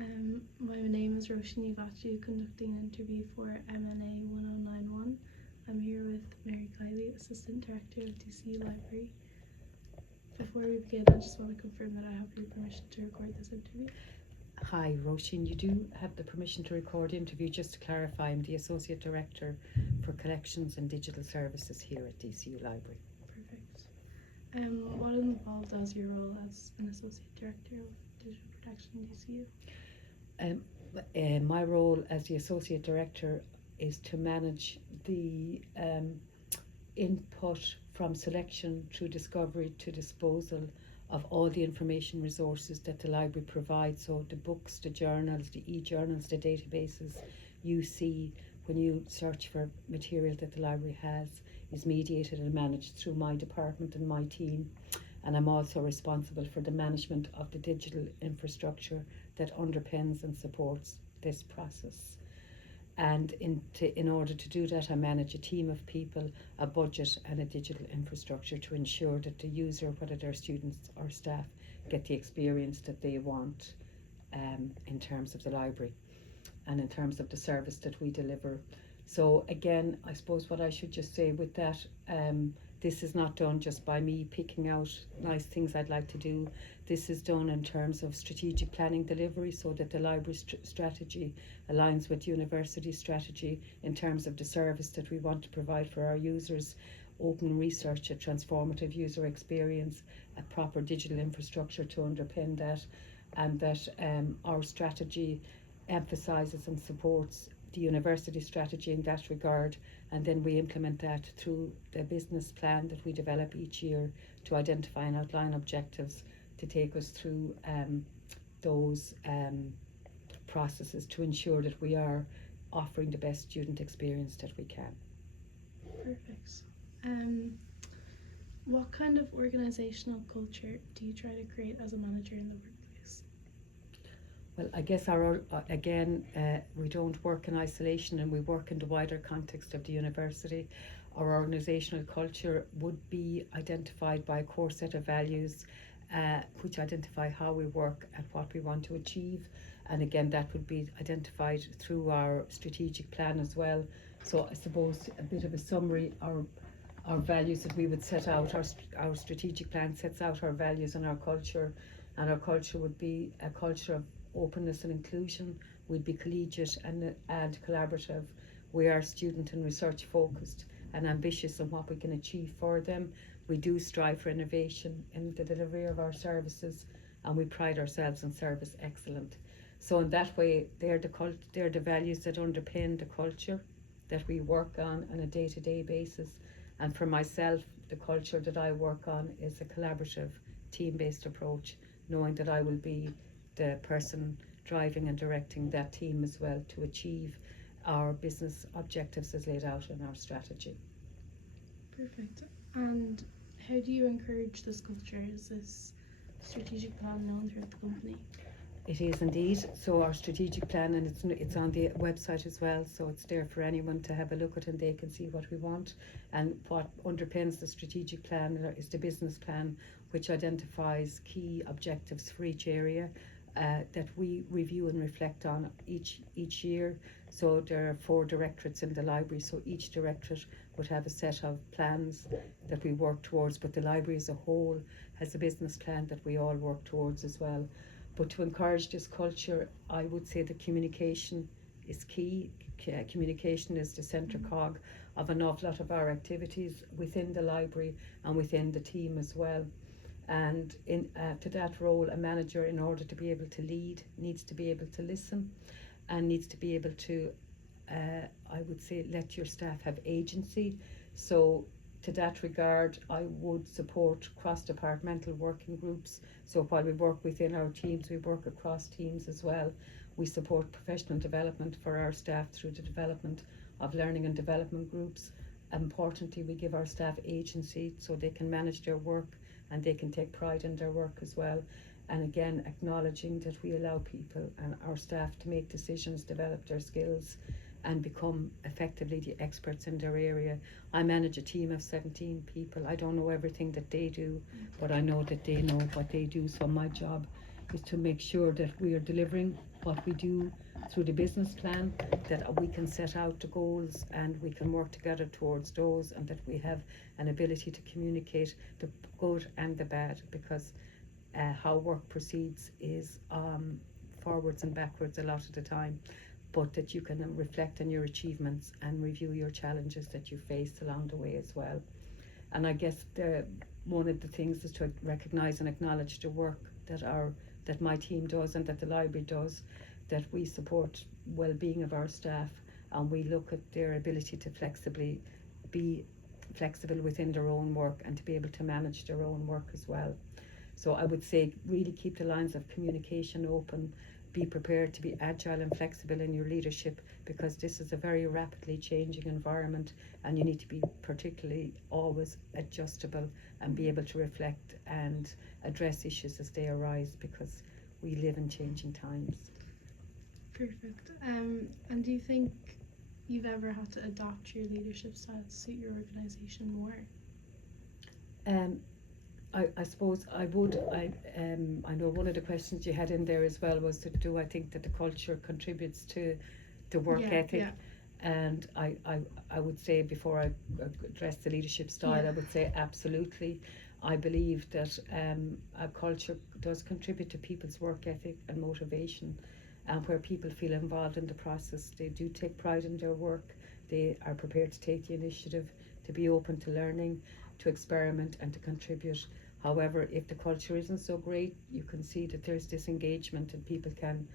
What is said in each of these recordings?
My name is Roisin Ugatu, conducting an interview for MNA1091. I'm here with Mary Kiley, Assistant Director of DCU Library. Before we begin, I just want to confirm that I have your permission to record this interview. Hi, Roisin, you do have the permission to record the interview. Just to clarify, I'm the Associate Director for Collections and Digital Services here at DCU Library. Perfect. What involved as your role as an Associate Director of Digital Protection in DCU? My role as the Associate Director is to manage the input from selection through discovery to disposal of all the information resources that the library provides. So the books, the journals, the e-journals, the databases you see when you search for material that the library has is mediated and managed through my department and my team. And I'm also responsible for the management of the digital infrastructure that underpins and supports this process. And in order to do that, I manage a team of people, a budget and a digital infrastructure to ensure that the user, whether they're students or staff, get the experience that they want in terms of the library and in terms of the service that we deliver. So again, I suppose what I should just say with that, this is not done just by me picking out nice things I'd like to do. This is done in terms of strategic planning delivery so that the library strategy aligns with university strategy in terms of the service that we want to provide for our users, open research, a transformative user experience, a proper digital infrastructure to underpin that, and that our strategy emphasises and supports the university strategy in that regard, and then we implement that through the business plan that we develop each year to identify and outline objectives to take us through those processes to ensure that we are offering the best student experience that we can. Perfect. What kind of organisational culture do you try to create as a manager in the workplace? Well, I guess we don't work in isolation and we work in the wider context of the university. Our organisational culture would be identified by a core set of values which identify how we work and what we want to achieve. And again, that would be identified through our strategic plan as well. So I suppose a bit of a summary, our values that we would set out, our strategic plan sets out our values and our culture would be a culture of openness and inclusion. We'd be collegiate and collaborative. We are student and research focused and ambitious in what we can achieve for them. We do strive for innovation in the delivery of our services, and we pride ourselves on service excellence. So in that way, they're the values that underpin the culture that we work on a day-to-day basis. And for myself, the culture that I work on is a collaborative, team-based approach, knowing that I will be the person driving and directing that team as well to achieve our business objectives as laid out in our strategy. Perfect. And how do you encourage this culture? Is this strategic plan known throughout the company? It is indeed. So our strategic plan, and it's on the website as well, so it's there for anyone to have a look at and they can see what we want. And what underpins the strategic plan is the business plan, which identifies key objectives for each area that we review and reflect on each year. So there are 4 directorates in the library, so each directorate would have a set of plans that we work towards, but the library as a whole has a business plan that we all work towards as well. But to encourage this culture, I would say that communication is key. Communication is the centre cog of an awful lot of our activities within the library and within the team as well. And to that role, a manager, in order to be able to lead, needs to be able to listen and needs to be able to, I would say, let your staff have agency. So to that regard, I would support cross-departmental working groups. So while we work within our teams, we work across teams as well. We support professional development for our staff through the development of learning and development groups. Importantly, we give our staff agency so they can manage their work and they can take pride in their work as well. And again, acknowledging that we allow people and our staff to make decisions, develop their skills and become effectively the experts in their area. I manage a team of 17 people. I don't know everything that they do, but I know that they know what they do. So my job is to make sure that we are delivering what we do through the business plan, that we can set out the goals and we can work together towards those, and that we have an ability to communicate the good and the bad, because how work proceeds is forwards and backwards a lot of the time, but that you can reflect on your achievements and review your challenges that you faced along the way as well. And I guess one of the things is to recognise and acknowledge the work that my team does and that the library does, that we support well-being of our staff, and we look at their ability to be flexible within their own work and to be able to manage their own work as well. So I would say really keep the lines of communication open, be prepared to be agile and flexible in your leadership, because this is a very rapidly changing environment and you need to be particularly always adjustable and be able to reflect and address issues as they arise, because we live in changing times. Perfect. And do you think you've ever had to adapt your leadership style to suit your organisation more? I suppose I would. I know one of the questions you had in there as well was do I think that the culture contributes to the work ethic? Yeah. And I would say, before I address the leadership style, I would say absolutely. I believe that a culture does contribute to people's work ethic and motivation, and where people feel involved in the process. They do take pride in their work. They are prepared to take the initiative, to be open to learning, to experiment and to contribute. However, if the culture isn't so great, you can see that there's disengagement and people can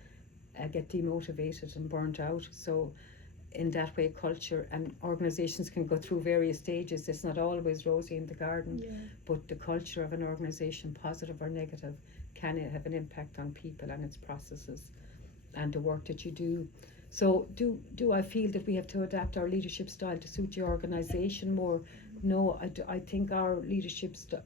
get demotivated and burnt out. So in that way, culture and organisations can go through various stages. It's not always rosy in the garden, but the culture of an organisation, positive or negative, can have an impact on people and its processes and the work that you do. So do I feel that we have to adapt our leadership style to suit the organisation more? No, I think our leadership style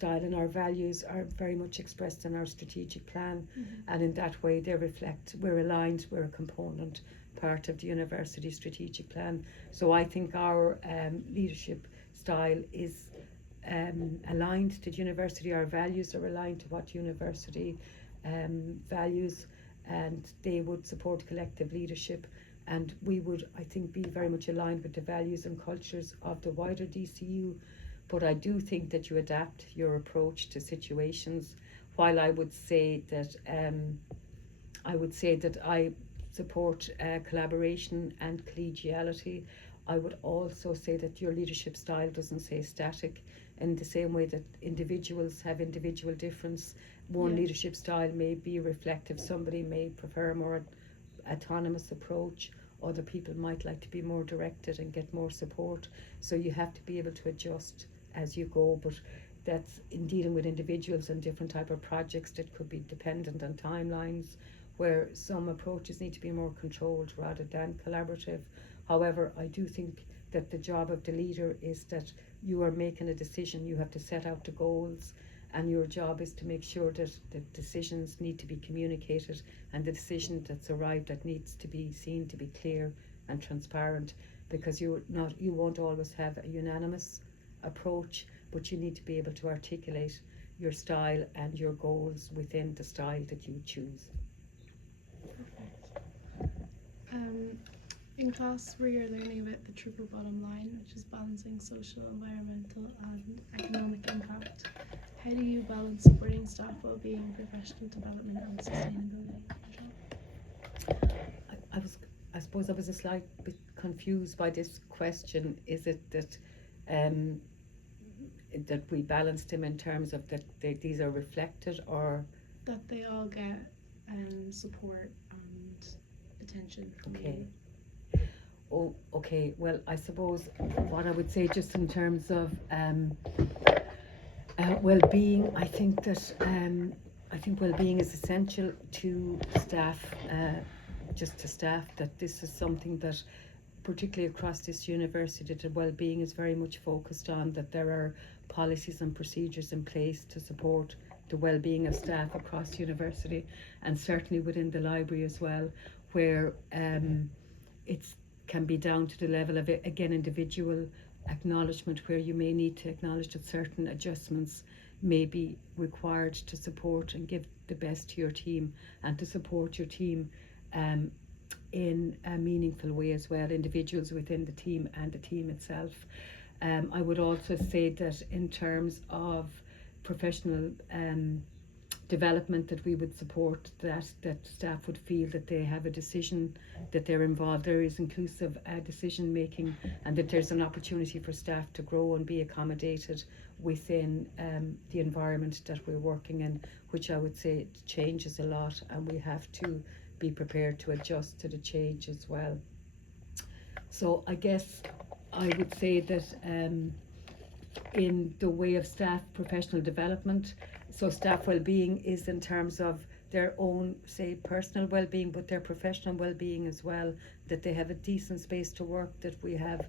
and our values are very much expressed in our strategic plan, and in that way they reflect, we're aligned, we're a component part of the university strategic plan. So I think our leadership style is aligned to the university. Our values are aligned to what university values, and they would support collective leadership, and we would, I think, be very much aligned with the values and cultures of the wider DCU. But I do think that you adapt your approach to situations. While I would say that I support collaboration and collegiality, I would also say that your leadership style doesn't stay static, in the same way that individuals have individual difference. One leadership style may be reflective. Somebody may prefer a more autonomous approach. Other people might like to be more directed and get more support. So you have to be able to adjust as you go. But that's in dealing with individuals and different type of projects that could be dependent on timelines, where some approaches need to be more controlled rather than collaborative. However, I do think that the job of the leader is that you are making a decision. You have to set out the goals, and your job is to make sure that the decisions need to be communicated, and the decision that's arrived at needs to be seen to be clear and transparent, because you won't always have a unanimous approach, but you need to be able to articulate your style and your goals within the style that you choose. In class, where you're learning about the triple bottom line, which is balancing social, environmental and economic impact, how do you balance supporting staff well-being, professional development and sustainability? I suppose I was a slight bit confused by this question. Is it that that we balance them in terms of that these are reflected, or that they all get support and attention from you? Oh, okay. Well, I suppose what I would say, just in terms of well-being, I think well-being is essential to staff, that this is something that, particularly across this university, that well-being is very much focused on, that there are policies and procedures in place to support the well-being of staff across the university, and certainly within the library as well, where it's can be down to the level of, again, individual acknowledgement, where you may need to acknowledge that certain adjustments may be required to support and give the best to your team, and to support your team in a meaningful way as well, individuals within the team and the team itself. I would also say that in terms of professional development, that we would support that staff would feel that they have a decision, that they're involved, there is inclusive decision making, and that there's an opportunity for staff to grow and be accommodated within the environment that we're working in, which I would say changes a lot, and we have to be prepared to adjust to the change as well. So I guess I would say that in the way of staff professional development, so staff well-being is in terms of their own, say, personal well-being, but their professional well-being as well, that they have a decent space to work, that we have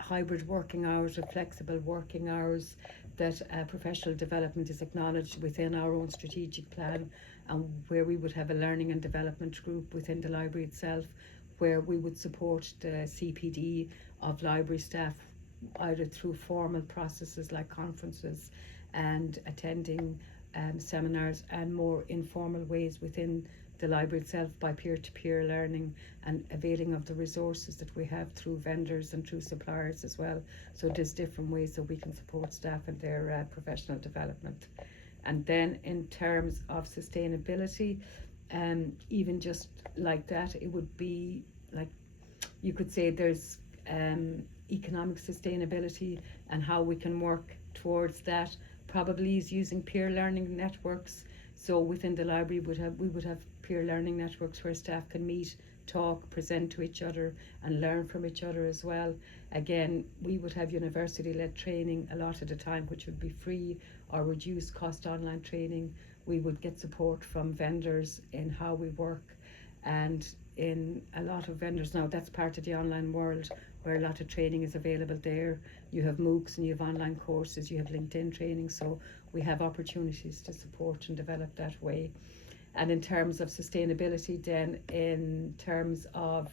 hybrid working hours or flexible working hours, that professional development is acknowledged within our own strategic plan, and where we would have a learning and development group within the library itself, where we would support the CPD of library staff either through formal processes like conferences and attending seminars, and more informal ways within the library itself by peer-to-peer learning and availing of the resources that we have through vendors and through suppliers as well. So there's different ways that we can support staff in their professional development. And then in terms of sustainability, even just like that, it would be like, you could say there's economic sustainability, and how we can work towards that probably is using peer learning networks. So within the library we would have peer learning networks where staff can meet, talk, present to each other and learn from each other as well. Again, we would have university-led training a lot of the time, which would be free or reduced cost online training. We would get support from vendors in how we work, and in a lot of vendors now, that's part of the online world where a lot of training is available there. You have MOOCs and you have online courses, you have LinkedIn training, so we have opportunities to support and develop that way. And in terms of sustainability, then in terms of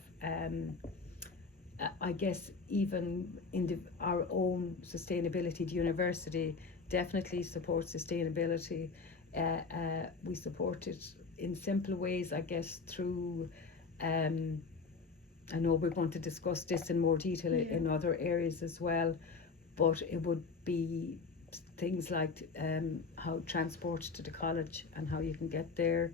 I guess even in our own sustainability, the university definitely supports sustainability. We support it in simple ways, I guess, through I know we're going to discuss this in more detail in other areas as well, but it would be things like how transport to the college and how you can get there,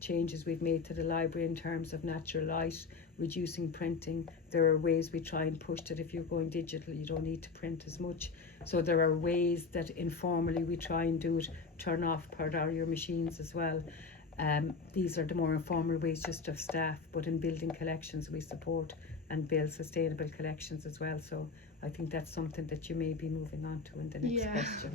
changes we've made to the library in terms of natural light, reducing printing. There are ways we try and push that if you're going digital you don't need to print as much. So there are ways that informally we try and do it, turn off part of your machines as well. These are the more informal ways just of staff, but in building collections we support and build sustainable collections as well. So I think that's something that you may be moving on to in the next question.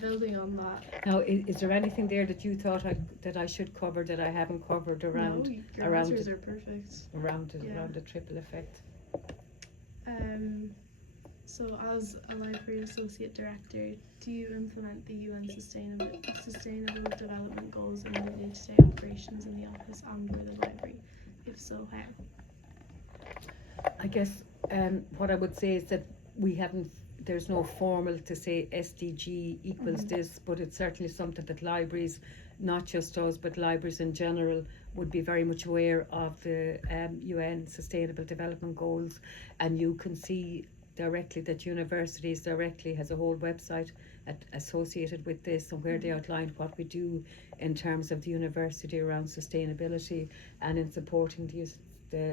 Building on that. Now, is there anything there that you thought that I should cover that I haven't covered around? No, your answers are perfect. Around the triple effect. So as a library associate director, do you implement the UN sustainable development goals in the day-to-day operations in the office and or the library? If so, how? I guess what I would say is that there's no formal to say SDG equals this, but it's certainly something that libraries, not just us, but libraries in general, would be very much aware of the UN Sustainable Development Goals. And you can see directly that universities directly has a whole website associated with this, and where they outline what we do in terms of the university around sustainability and in supporting the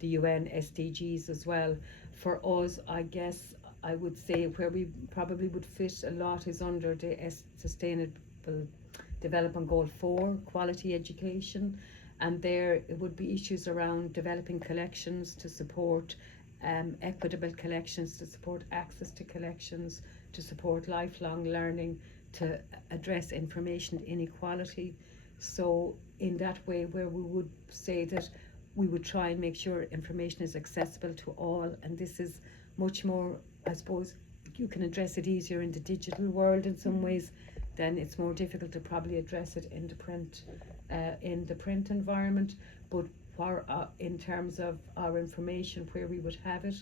UN SDGs as well. For us, I guess I would say where we probably would fit a lot is under the Sustainable Development Goal 4, quality education, and there it would be issues around developing collections to support equitable collections, to support access to collections, to support lifelong learning, to address information inequality. So in that way, where we would say that we would try and make sure information is accessible to all, and this is much more, I suppose, you can address it easier in the digital world in some ways, then it's more difficult to probably address it in the print environment. But for in terms of our information, where we would have it,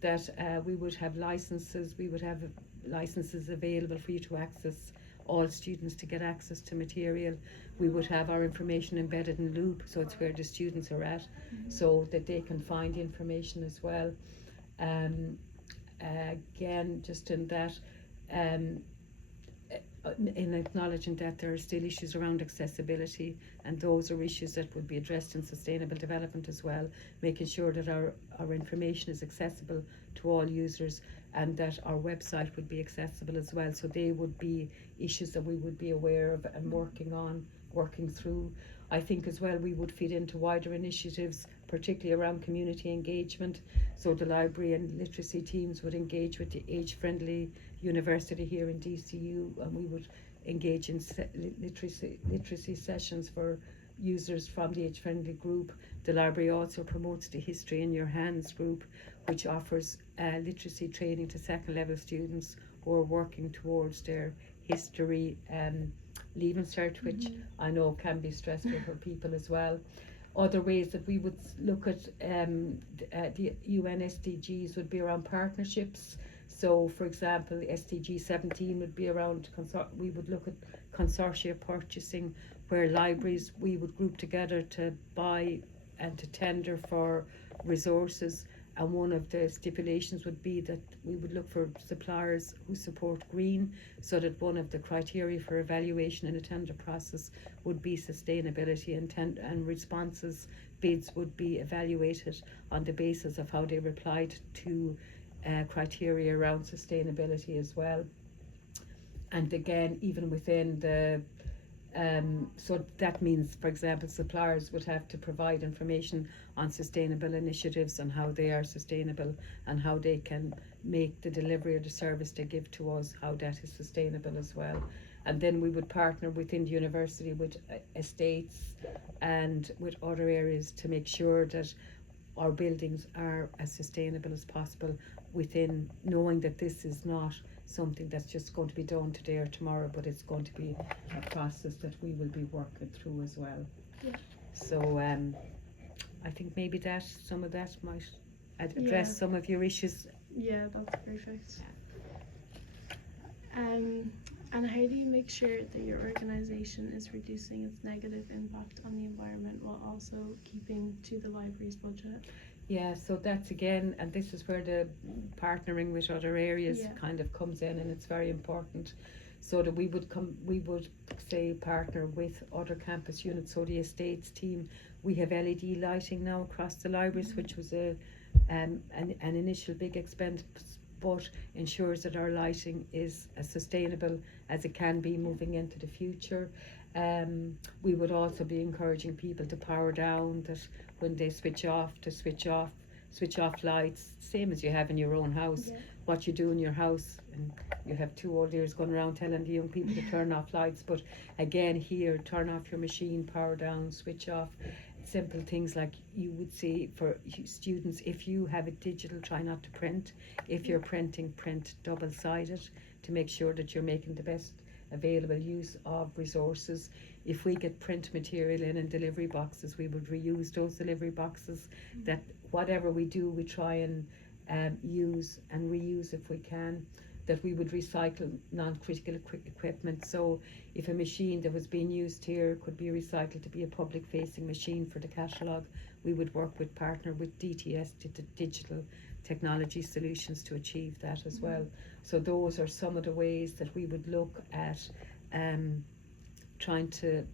that we would have licenses, we would have licenses available for you to access, all students to get access to material. We would have our information embedded in Loop, so it's where the students are at, so that they can find the information as well. Again, just in that, in acknowledging that there are still issues around accessibility, and those are issues that would be addressed in sustainable development as well, making sure that our information is accessible to all users, and that our website would be accessible as well. So they would be issues that we would be aware of and working through. I think as well we would feed into wider initiatives, particularly around community engagement. So the library and literacy teams would engage with the age-friendly university here in DCU, and we would engage in literacy sessions for users from the age-friendly group. The library also promotes the History in Your Hands group, which offers literacy training to second level students who are working towards their history Leaving Cert, which I know can be stressful for people as well. Other ways that we would look at the UN SDGs would be around partnerships. So, for example, SDG 17 would be around, we would look at consortia purchasing, where libraries, we would group together to buy and to tender for resources. And one of the stipulations would be that we would look for suppliers who support green, so that one of the criteria for evaluation in a tender process would be sustainability, and responses, bids would be evaluated on the basis of how they replied to criteria around sustainability as well. And again, even within the so that means, for example, suppliers would have to provide information on sustainable initiatives and how they are sustainable, and how they can make the delivery of the service they give to us, how that is sustainable as well. And then we would partner within the university with estates and with other areas to make sure that our buildings are as sustainable as possible, within knowing that this is not something that's just going to be done today or tomorrow, but it's going to be a process that we will be working through as well. Yeah. So I think maybe some of that might address some of your issues. Yeah, that's perfect. And how do you make sure that your organisation is reducing its negative impact on the environment while also keeping to the library's budget? Yeah, so that's again, and this is where the partnering with other areas kind of comes in, and it's very important. So that we would say partner with other campus units. So the estates team, we have LED lighting now across the libraries, which was an initial big expense, but ensures that our lighting is as sustainable as it can be moving into the future. We would also be encouraging people to power down, that when they switch off lights, same as you have in your own house. What you do in your house, and you have 2 old ears going around telling the young people to turn off lights, but again here, turn off your machine, power down, switch off. Simple things like you would say for students, if you have it digital, try not to print. If you're printing, print double-sided to make sure that you're making the best available use of resources. If we get print material in delivery boxes, we would reuse those delivery boxes. That whatever we do, we try and use and reuse if we can. That we would recycle non-critical equipment. So if a machine that was being used here could be recycled to be a public-facing machine for the catalogue, we would partner with DTS, Digital Technology Solutions, to achieve that as well. So those are some of the ways that we would look at trying to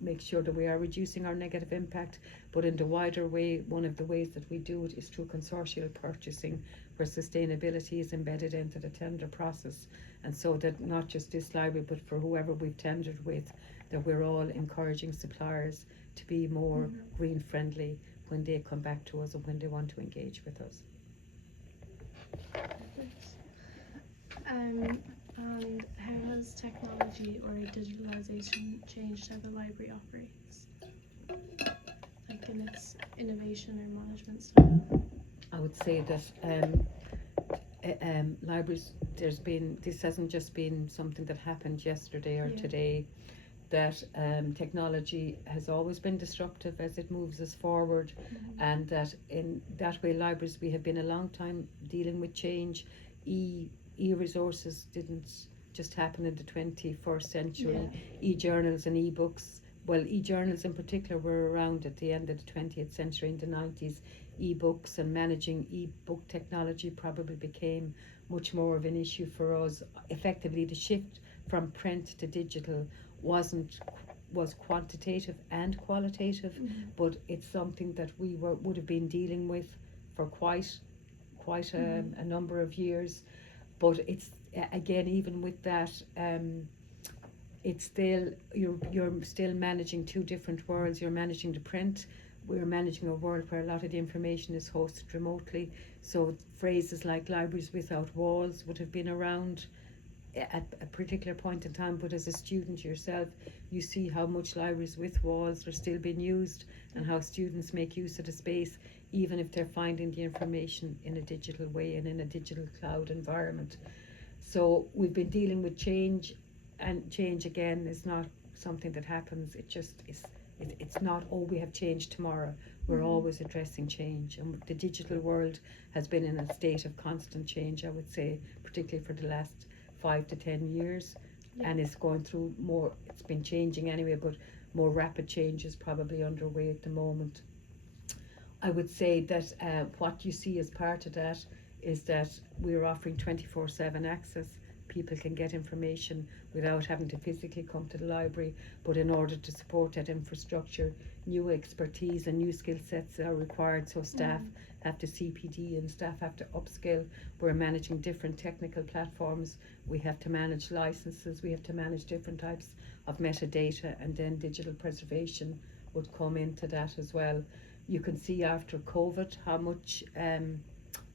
make sure that we are reducing our negative impact. But in the wider way, one of the ways that we do it is through consortial purchasing, where sustainability is embedded into the tender process, and so that not just this library but for whoever we've tendered with, that we're all encouraging suppliers to be more green friendly when they come back to us and when they want to engage with us. And how has technology or digitalization changed how the library operates, like in its innovation or management style? I would say that libraries, this hasn't just been something that happened yesterday or today, that technology has always been disruptive as it moves us forward, and that in that way libraries, we have been a long time dealing with change. e-resources didn't just happen in the 21st century. E-journals and e-books, well, e-journals in particular were around at the end of the 20th century, in the 90s. E-books and managing e-book technology probably became much more of an issue for us. Effectively, the shift from print to digital was quantitative and qualitative, but it's something that we would have been dealing with for quite a number of years. But it's again, even with that, it's still you're still managing two different worlds. You're managing the print. We're managing a world where a lot of the information is hosted remotely. So phrases like libraries without walls would have been around at a particular point in time, but as a student yourself, you see how much libraries with walls are still being used, and how students make use of the space, even if they're finding the information in a digital way and in a digital cloud environment. So we've been dealing with change, and change again is not something that happens. It just is. It's not, oh, we have change tomorrow. We're always addressing change, and the digital world has been in a state of constant change, I would say, particularly for the last 5 to 10 years, and it's going through more. It's been changing anyway, but more rapid change is probably underway at the moment. I would say that what you see as part of that is that we're offering 24/7 access. People can get information without having to physically come to the library, but in order to support that infrastructure, new expertise and new skill sets are required. So staff have to CPD and staff have to upskill. We're managing different technical platforms. We have to manage licenses. We have to manage different types of metadata, and then digital preservation would come into that as well. You can see after COVID how much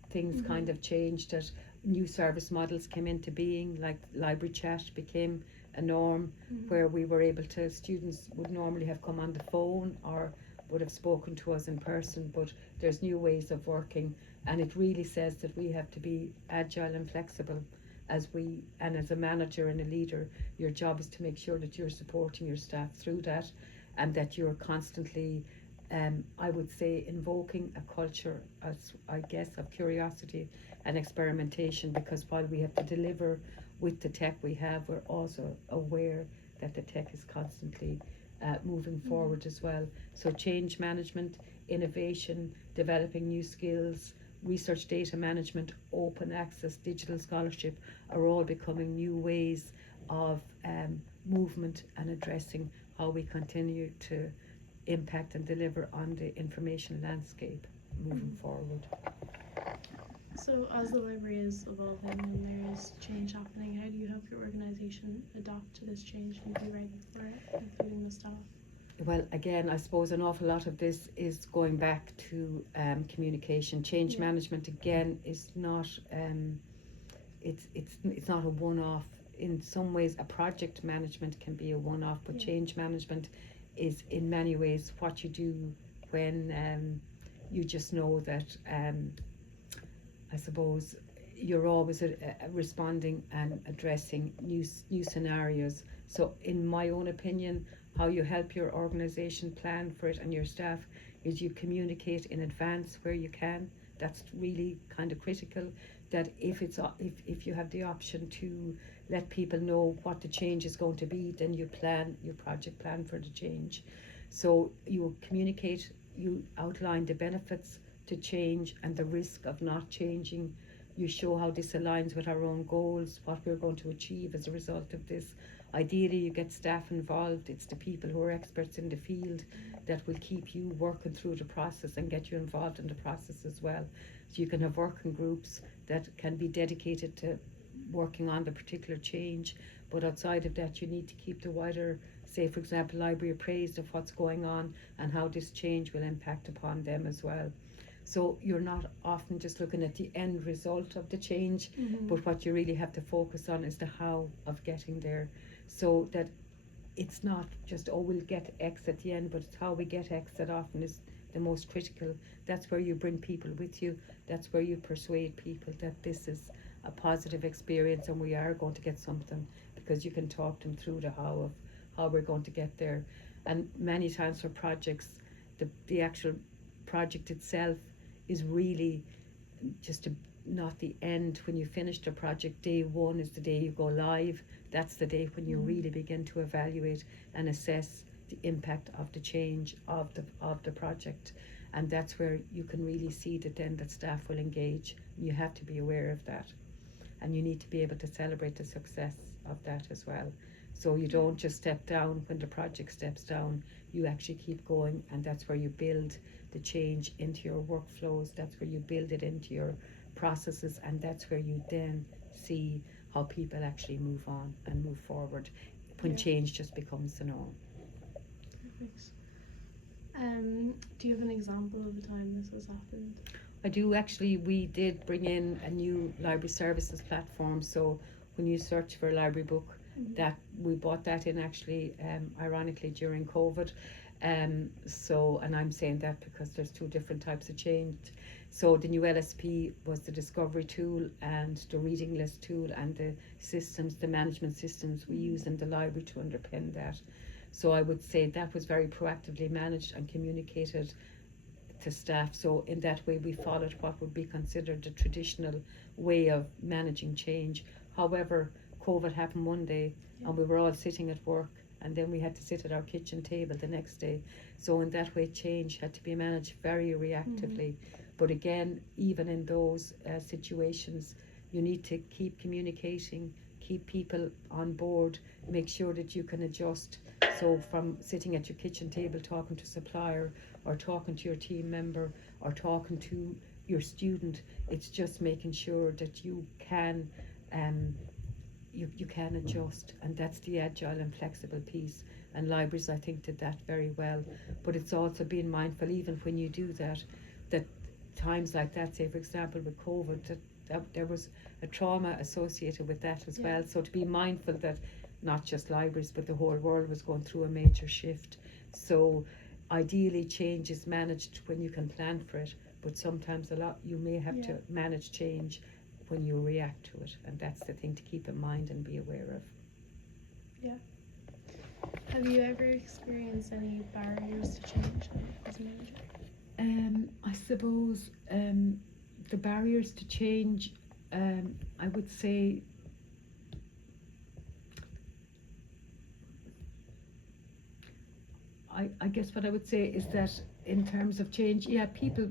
things kind of changed, that new service models came into being, like library chat became a norm, where we were able to, students would normally have come on the phone or would have spoken to us in person, but there's new ways of working, and it really says that we have to be agile and flexible as a manager and a leader. Your job is to make sure that you're supporting your staff through that, and that you're constantly I would say invoking a culture, as I guess, of curiosity and experimentation, because while we have to deliver with the tech we have, we're also aware that the tech is constantly moving forward as well. So change management, innovation, developing new skills, research data management, open access, digital scholarship are all becoming new ways of movement and addressing how we continue to impact and deliver on the information landscape moving forward. So as the library is evolving and there is change happening, how do you help your organisation adapt to this change and be ready for it, including the staff? Well, again, I suppose an awful lot of this is going back to communication. Change management again is not it's not a one-off. In some ways, a project management can be a one-off, but change management is in many ways what you do when you just know that I suppose you're always responding and addressing new scenarios. So in my own opinion, how you help your organisation plan for it and your staff is you communicate in advance where you can. That's really kind of critical, that if you have the option to let people know what the change is going to be, then you plan your project plan for the change. So you communicate, you outline the benefits to change and the risk of not changing. You show how this aligns with our own goals, what we're going to achieve as a result of this. Ideally, you get staff involved. It's the people who are experts in the field that will keep you working through the process and get you involved in the process as well. So you can have working groups that can be dedicated to working on the particular change, but outside of that you need to keep the wider, say for example, library appraised of what's going on and how this change will impact upon them as well. So you're not often just looking at the end result of the change, but what you really have to focus on is the how of getting there, so that it's not just, oh, we'll get X at the end, but it's how we get X that often is the most critical. That's where you bring people with you. That's where you persuade people that this is a positive experience and we are going to get something, because you can talk them through the how of how we're going to get there. And many times for projects, the actual project itself is really just not the end. When you finish the project, day one is the day you go live. That's the day when you really begin to evaluate and assess the impact of the change of the project, and that's where you can really see that then that staff will engage. You have to be aware of that, and you need to be able to celebrate the success of that as well. So you don't just step down when the project steps down, you actually keep going, and that's where you build the change into your workflows, that's where you build it into your processes, and that's where you then see how people actually move on and move forward when change just becomes the norm. Perfect. Do you have an example of a time this has happened? I do actually. We did bring in a new library services platform, so when you search for a library book, that we bought that in actually, ironically during COVID. So, and I'm saying that because there's two different types of change. So the new LSP was the discovery tool and the reading list tool and the systems, the management systems we use in the library to underpin that. So I would say that was very proactively managed and communicated to staff. So in that way we followed what would be considered the traditional way of managing change. However, COVID happened one day and we were all sitting at work, and then we had to sit at our kitchen table the next day. So in that way change had to be managed very reactively. But again, even in those situations, you need to keep communicating, keep people on board, make sure that you can adjust. So from sitting at your kitchen table talking to supplier or talking to your team member or talking to your student, it's just making sure that you can you can adjust, and that's the agile and flexible piece, and libraries I think did that very well. But it's also being mindful, even when you do that, that times like that, say for example with COVID, that there was a trauma associated with that as well. So to be mindful that not just libraries but the whole world was going through a major shift. So ideally change is managed when you can plan for it, but sometimes a lot you may have to manage change when you react to it, and that's the thing to keep in mind and be aware of. Yeah. Have you ever experienced any barriers to change as a manager? I suppose the barriers to change, I would say I guess what I would say is that in terms of change, people,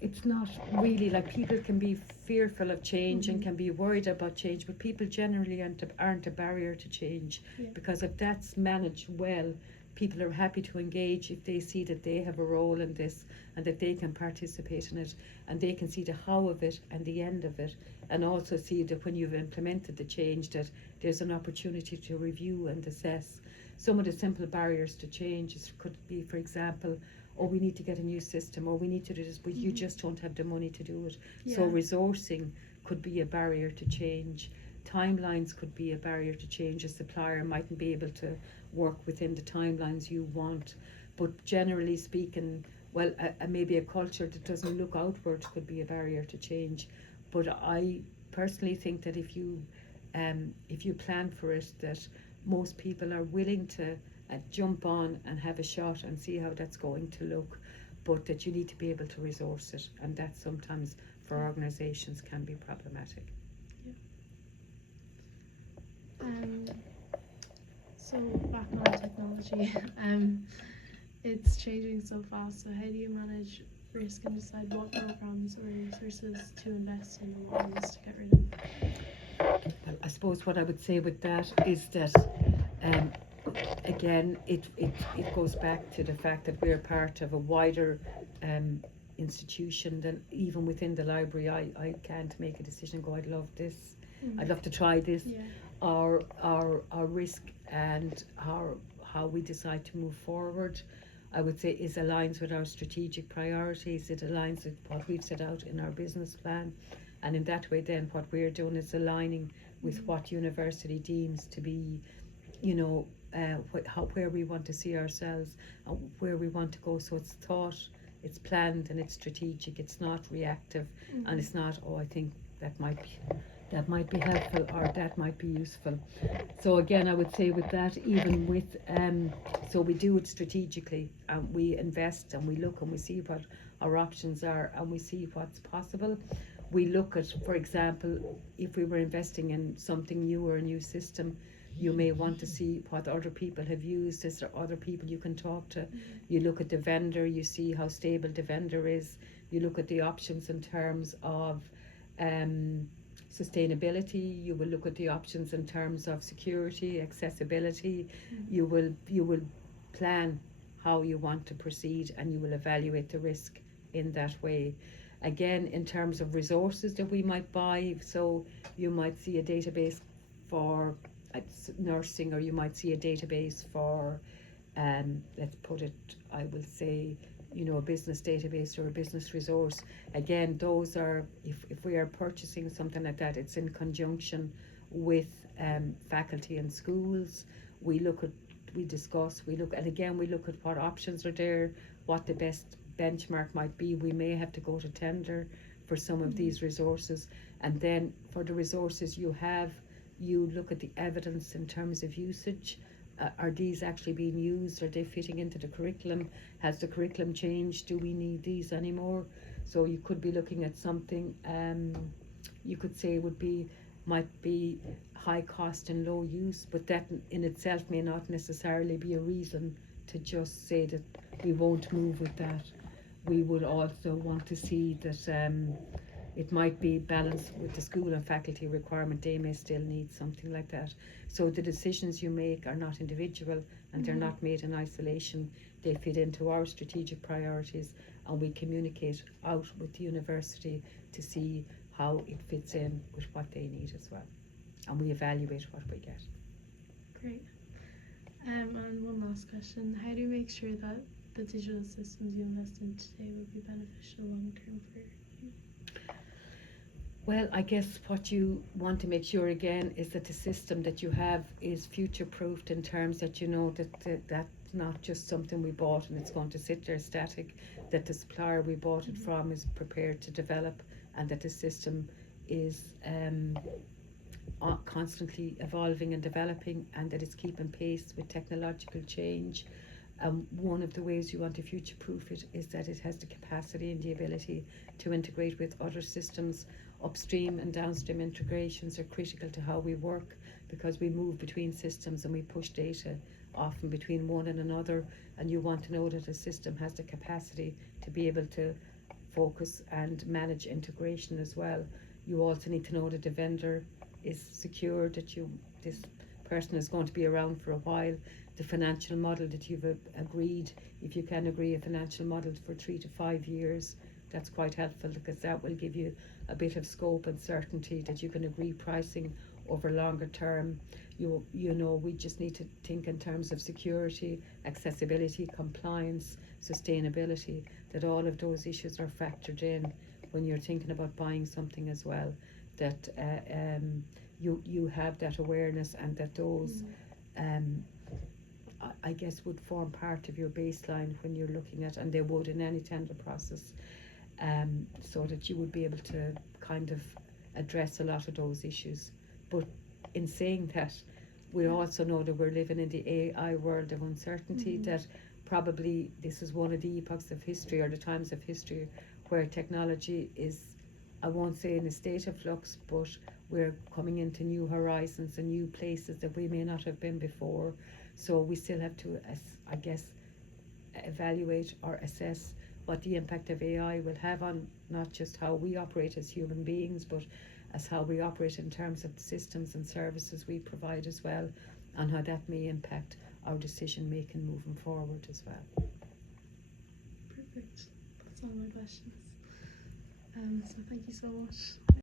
it's not really like people can be fearful of change and can be worried about change, but people generally aren't a barrier to change, because if that's managed well, people are happy to engage if they see that they have a role in this and that they can participate in it, and they can see the how of it and the end of it, and also see that when you've implemented the change that there's an opportunity to review and assess. Some of the simple barriers to change could be, for example, oh, we need to get a new system, or we need to do this, but you just don't have the money to do it. So resourcing could be a barrier to change. Timelines could be a barrier to change. A supplier mightn't be able to work within the timelines you want. But generally speaking, well, maybe a culture that doesn't look outward could be a barrier to change. But I personally think that if you plan for it, that most people are willing to jump on and have a shot and see how that's going to look, but that you need to be able to resource it, and that sometimes for organisations can be problematic. So back on technology, it's changing so fast, so how do you manage risk and decide what programs or resources to invest in and what ones to get rid of? Well, I suppose what I would say with that is that again, it goes back to the fact that we're part of a wider institution than even within the library. I can't make a decision and go, I'd love this, I'd love to try this. Our risk and how we decide to move forward, I would say, is aligns with our strategic priorities. It aligns with what we've set out in our business plan, and in that way then what we're doing is aligning with what university deems to be, you know, where we want to see ourselves and where we want to go. So it's thought, it's planned, and it's strategic. It's not reactive, and it's not, oh, I think that might be helpful or that might be useful. So again, I would say with that, even with so we do it strategically, and we invest and we look and we see what our options are, and we see what's possible. We look at, for example, if we were investing in something new or a new system, you may want to see what other people have used. Is there other people you can talk to? You look at the vendor, you see how stable the vendor is. You look at the options in terms of sustainability. You will look at the options in terms of security, accessibility. You will plan how you want to proceed, and you will evaluate the risk in that way. Again, in terms of resources that we might buy, so you might see a database for nursing, or you might see a database for let's put it, I will say, a business database or a business resource. Again, those are, if we are purchasing something like that, it's in conjunction with faculty and schools. We discuss, and again we look at what options are there, what the best benchmark might be. We may have to go to tender for some of these resources, and then for the resources you look at the evidence in terms of usage. Are these actually being used? Are they fitting into the curriculum? Has the curriculum changed? Do we need these anymore? So you could be looking at something you could say might be high cost and low use, but that in itself may not necessarily be a reason to just say that we won't move with that. We would also want to see that it might be balanced with the school and faculty requirement. They may still need something like that. So the decisions you make are not individual, and they're not made in isolation. They fit into our strategic priorities, and we communicate out with the university to see how it fits in with what they need as well. And we evaluate what we get. Great. And one last question. How do you make sure that the digital systems you invest in today will be beneficial long term for you? Well, I guess what you want to make sure again is that the system that you have is future proofed, in terms that that's not just something we bought and it's going to sit there static, that the supplier we bought it from is prepared to develop, and that the system is constantly evolving and developing, and that it's keeping pace with technological change. One of the ways you want to future proof it is that it has the capacity and the ability to integrate with other systems. Upstream and downstream integrations are critical to how we work, because we move between systems and we push data often between one and another, and you want to know that a system has the capacity to be able to focus and manage integration as well. You also need to know that the vendor is secure, that this person is going to be around for a while. The financial model that you've agreed, if you can agree a financial model for 3 to 5 years, that's quite helpful, because that will give you a bit of scope and certainty that you can agree pricing over longer term. We just need to think in terms of security, accessibility, compliance, sustainability, that all of those issues are factored in when you're thinking about buying something as well, that you have that awareness, and that those I guess would form part of your baseline when you're looking at, and they would in any tender process, so that you would be able to kind of address a lot of those issues. But in saying that, we also know that we're living in the AI world of uncertainty, that probably this is one of the epochs of history, or the times of history, where technology is, I won't say in a state of flux, but we're coming into new horizons and new places that we may not have been before. So we still have to, I guess, evaluate or assess what the impact of AI will have on not just how we operate as human beings, but as how we operate in terms of the systems and services we provide as well, and how that may impact our decision making moving forward as well. Perfect. That's all my questions. So thank you so much.